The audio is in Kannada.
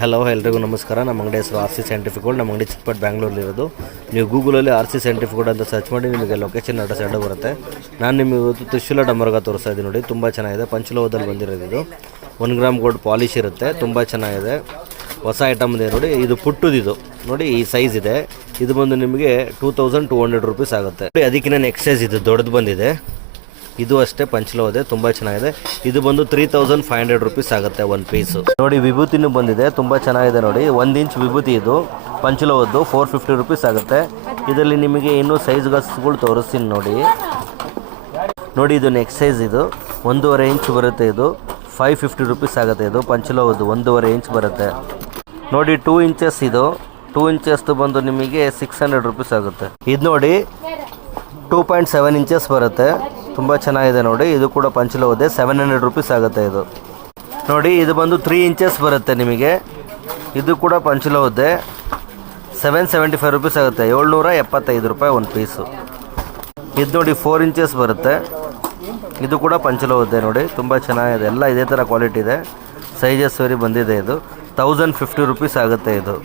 ಹಲೋ ಎಲ್ರಿಗೂ ನಮಸ್ಕಾರ. ನಮ್ಮ ಅಂಗಡಿ ಹೆಸರು ಆರ್ ಸಿ ಸೈಂಟಿಫಿಕ್ ಗೋಲ್ಡ್. ನಮ್ಮ ಅಂಗಡಿ ಚಿಕ್ಕಪಟ್ಟು ಬ್ಯಾಂಗ್ಳೂರಲ್ಲಿರೋದು. ನೀವು ಗೂಗಲಲ್ಲಿ ಆರ್ ಸಿ ಸೈಂಟಿಫಿಕ್ ಗೋಲ್ಡ್ ಅಂತ ಸರ್ಚ್ ಮಾಡಿ ನಿಮಗೆ ಲೊಕೇಶನ್ ಅಡ್ರೆಸ್ ಬರುತ್ತೆ. ನಾನು ನಿಮಗೆ ಇವತ್ತು ತ್ರಿಶೂಲ ಡಮರುಗ ತೋರಿಸ್ತಾ ಇದ್ದೀನಿ ನೋಡಿ. ತುಂಬ ಚೆನ್ನಾಗಿದೆ, ಪಂಚಲೋಹದಲ್ಲಿ ಬಂದಿರೋದು. ಇದು 1 ಗ್ರಾಮ್ ಗೋಲ್ಡ್ ಪಾಲಿಶ್ ಇರುತ್ತೆ, ತುಂಬ ಚೆನ್ನಾಗಿದೆ, ಹೊಸ ಐಟಮ್ ಇದೆ ನೋಡಿ. ಇದು ಪುಟ್ಟುದಿದು ನೋಡಿ, ಈ ಸೈಜ್ ಇದೆ. ಇದು ಬಂದು ನಿಮಗೆ 2200 ರೂಪೀಸ್ ಆಗುತ್ತೆ. ಅದಕ್ಕೆ ನಾನು ಎಕ್ಸೈಸ್ ಇದು ದೊಡ್ಡದು ಬಂದಿದೆ. ಇದು ಅಷ್ಟೇ ಪಂಚಲೋಹದೆ, ತುಂಬ ಚೆನ್ನಾಗಿದೆ. ಇದು ಬಂದು 3500 ರೂಪೀಸ್ ಆಗುತ್ತೆ ಒಂದು ಪೀಸು. ನೋಡಿ ವಿಭೂತಿನೂ ಬಂದಿದೆ, ತುಂಬ ಚೆನ್ನಾಗಿದೆ ನೋಡಿ. 1 ಇಂಚ್ ವಿಭೂತಿ ಇದು ಪಂಚಲೋಹದ್ದು 450 ರೂಪೀಸ್ ಆಗುತ್ತೆ. ಇದರಲ್ಲಿ ನಿಮಗೆ ಇನ್ನೂ ಸೈಜ್ಗಳು ತೋರಿಸ್ತೀನಿ ನೋಡಿ. ನೋಡಿ ಇದು ನೆಕ್ಸ್ಟ್ ಸೈಜ್, ಇದು 1.5 ಇಂಚ್ ಬರುತ್ತೆ. ಇದು 550 ರೂಪೀಸ್ ಆಗುತ್ತೆ. ಇದು ಪಂಚಲೋಹದ್ದು 1.5 ಇಂಚ್ ಬರುತ್ತೆ ನೋಡಿ. 2 ಇಂಚಸ್ ಇದು 2 ಇಂಚಸ್ದು ಬಂದು ನಿಮಗೆ 600 ರೂಪೀಸ್ ಆಗುತ್ತೆ. ಇದು ನೋಡಿ 2.7 ಇಂಚಸ್ ಬರುತ್ತೆ, ತುಂಬ ಚೆನ್ನಾಗಿದೆ ನೋಡಿ. ಇದು ಕೂಡ ಪಂಚಲೋಹದೆ, 700 ರೂಪೀಸ್ ಆಗುತ್ತೆ. ಇದು ನೋಡಿ, ಇದು ಬಂದು 3 ಇಂಚಸ್ ಬರುತ್ತೆ ನಿಮಗೆ. ಇದು ಕೂಡ ಪಂಚಲೋಹದೆ, 775 ರೂಪೀಸ್ ಆಗುತ್ತೆ, 775 ರೂಪಾಯಿ ಒಂದು ಪೀಸು. ಇದು ನೋಡಿ 4 ಇಂಚಸ್ ಬರುತ್ತೆ. ಇದು ಕೂಡ ಪಂಚಲೋಹದೆ ನೋಡಿ, ತುಂಬ ಚೆನ್ನಾಗಿದೆ. ಎಲ್ಲ ಇದೇ ಥರ ಕ್ವಾಲಿಟಿ ಇದೆ, ಸೈಜಸ್ ವೇರಿ ಬಂದಿದೆ. ಇದು 1050 ರೂಪೀಸ್ ಆಗುತ್ತೆ ಇದು.